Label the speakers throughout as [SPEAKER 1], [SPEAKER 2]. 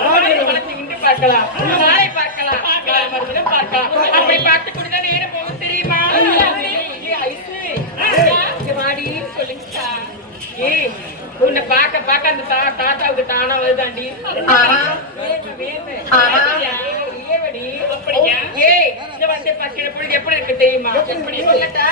[SPEAKER 1] பார்க்கலாம். நாளை பார்க்கலாம். நாளை மறுபடியும் பார்க்கலாம் அப்படி பார்த்து கொடுத்த நேரம் போகும் தெரியுமா? வாடி, சொல்லுங்கக்கா. ஏய், உன்னை பார்க்க பார்க்க அந்த தா- தாத்தாவுக்கு தானா வருதாண்டி? வேர்வை, வேர்வை. அப்படியா? ஏவடி? அப்படியா? ஏய், இந்த வந்து பார்க்கிற பொழுது எப்படி இருக்கு தெரியுமா? எப்படி? சொல்லட்டா?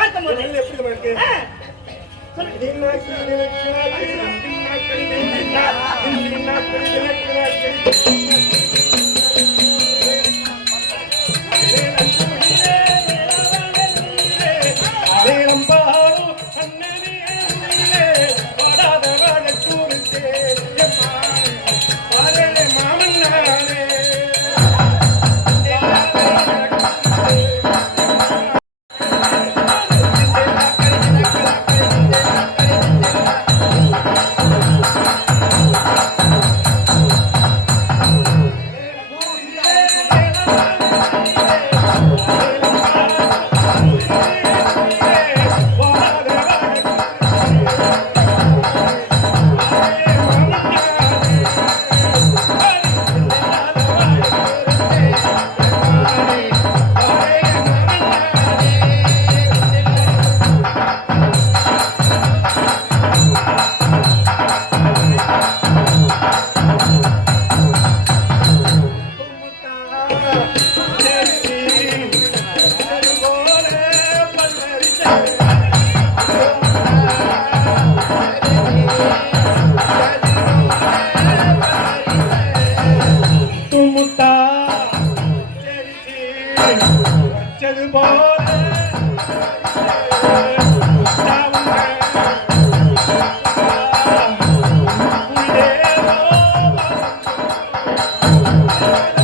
[SPEAKER 2] பார்க்கும்போது
[SPEAKER 3] பார்க்கும்போது. என் மனைவி எப்படி சும்மா இருக்கு?
[SPEAKER 2] ஆ,
[SPEAKER 1] Bye.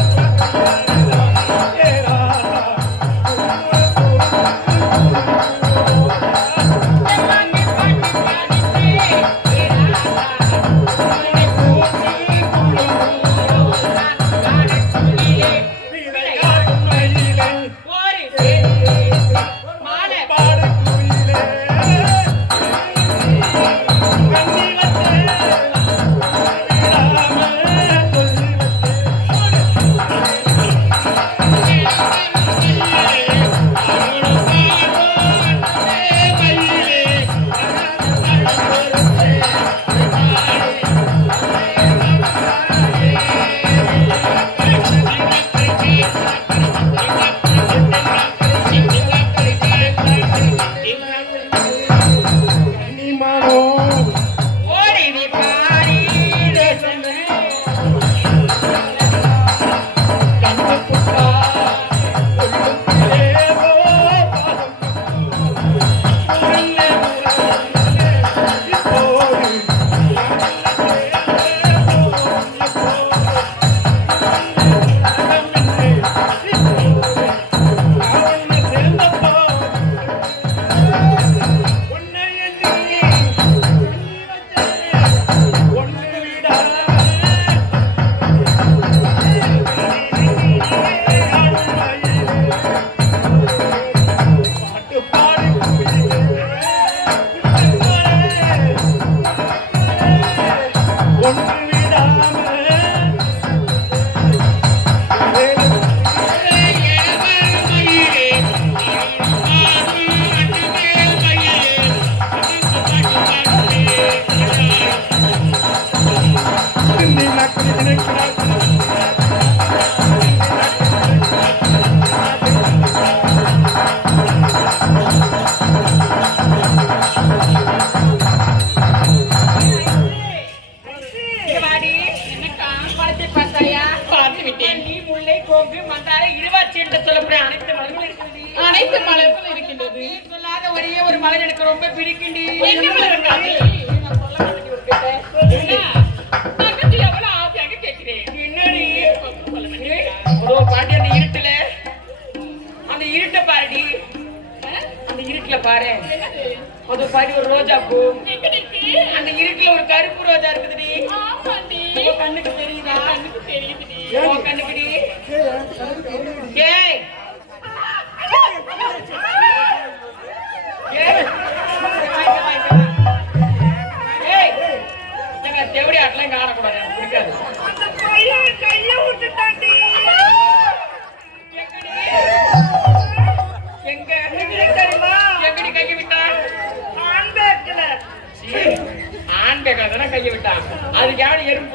[SPEAKER 1] மாதிரி ஒரு ரோஜா பூ. அந்த இருக்குல ஒரு கருப்பு ரோஜா இருக்குது கண்ணுக்கு தெரியுதா?
[SPEAKER 4] கண்ணுக்கு தெரியுதுடி.
[SPEAKER 1] கண்ணுக்கு அதுக்கு எவன் எறும்பு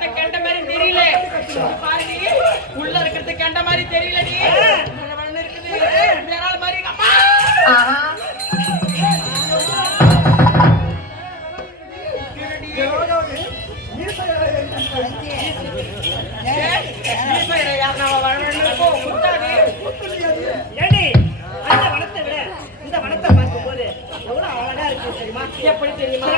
[SPEAKER 3] பார்த்தா கண்ட மாதிரி தெரியல. பாருங்க. உள்ள இருக்கிறது கெண்ட மாதிரி தெரியலடி இருக்குது மாதிரி. அம்மா! எப்படி தெரியுமா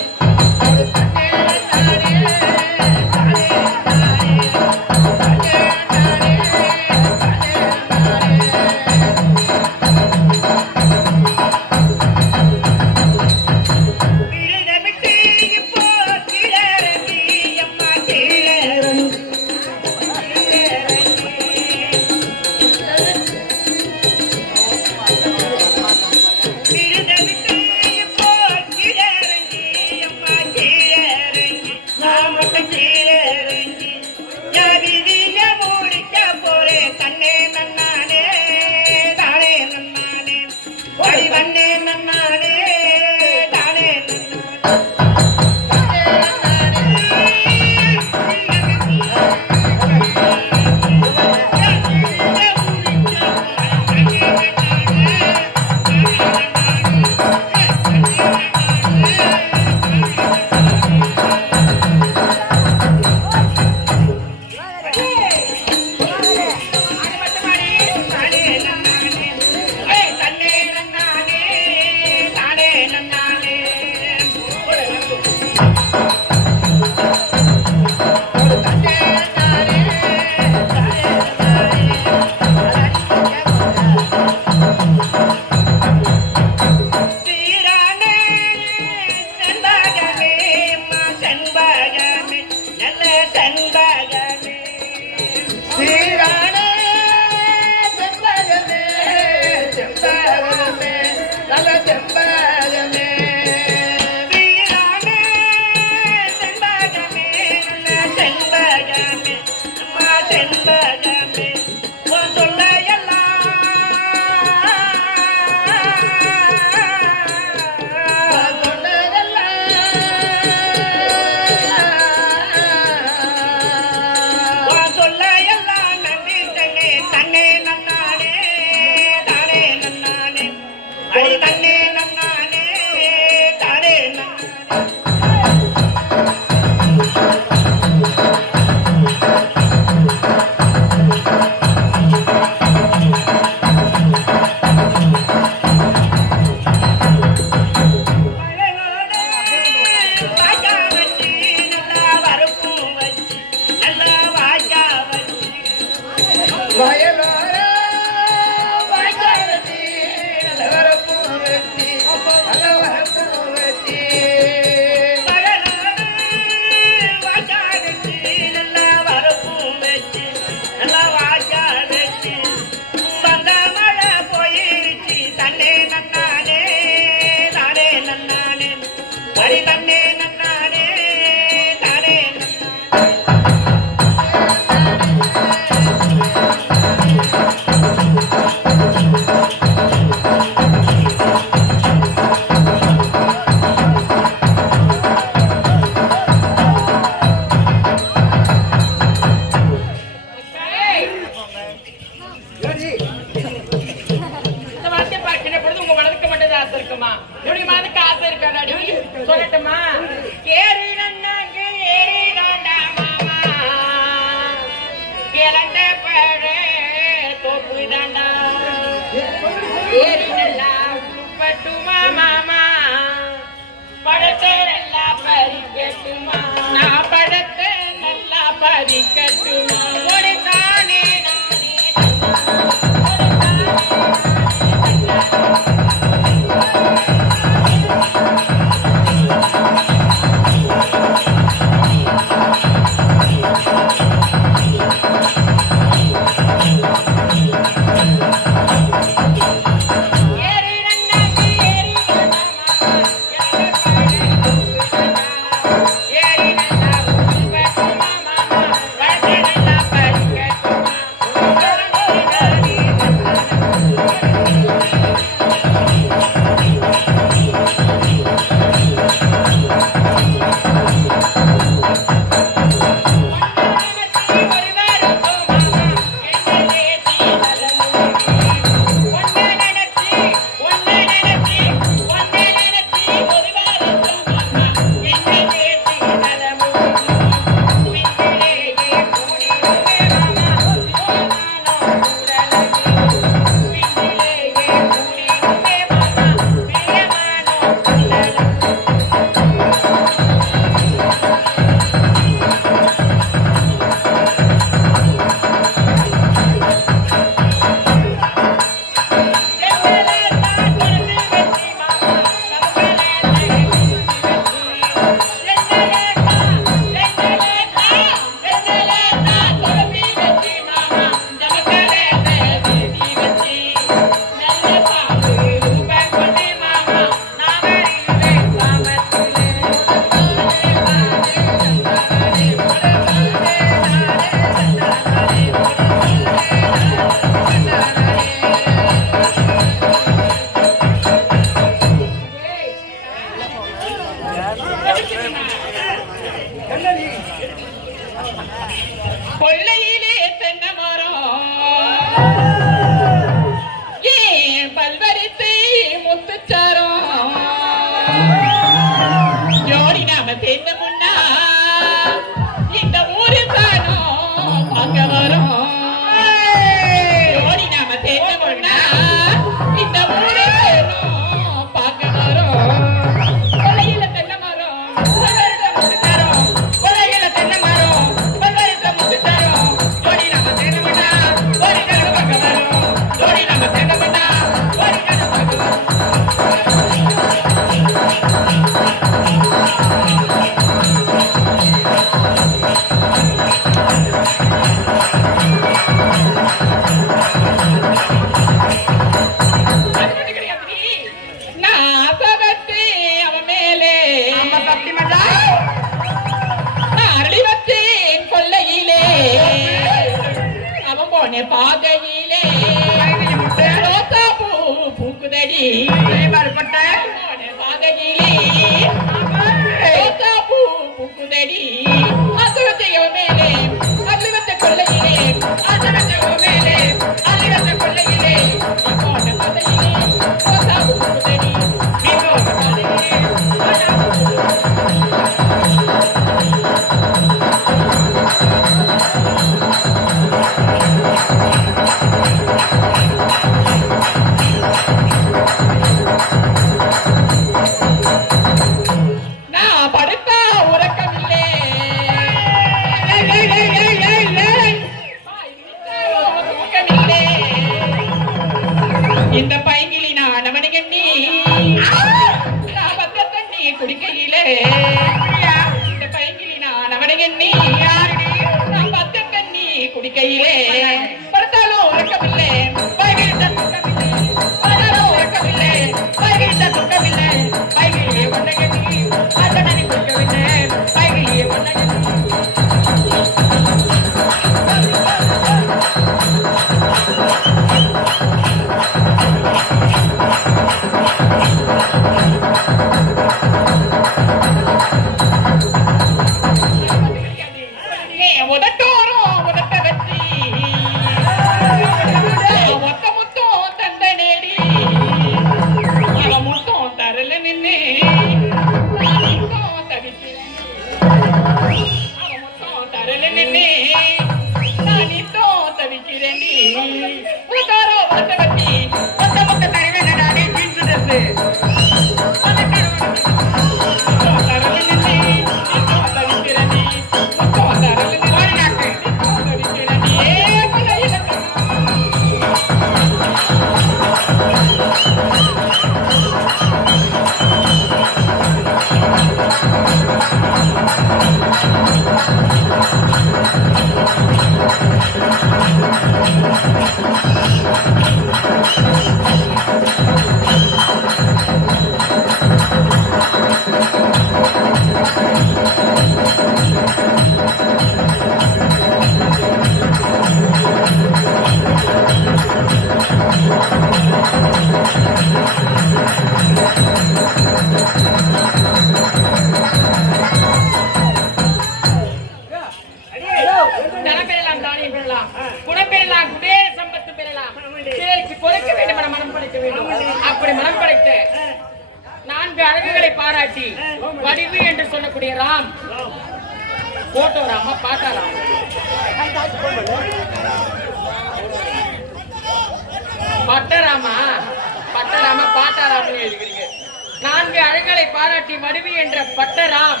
[SPEAKER 4] பாராட்டி மடுவி என்ற பட்டராம்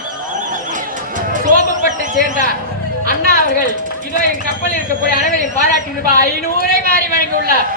[SPEAKER 4] சோமப்பட்டு சேர்ந்தார். அண்ணா அவர்கள் இதோ என் கப்பல் இருக்கக்கூடிய அனைவரையும் பாராட்டி ரூபாய் ஐநூறை மாறி வழங்கியுள்ளார்.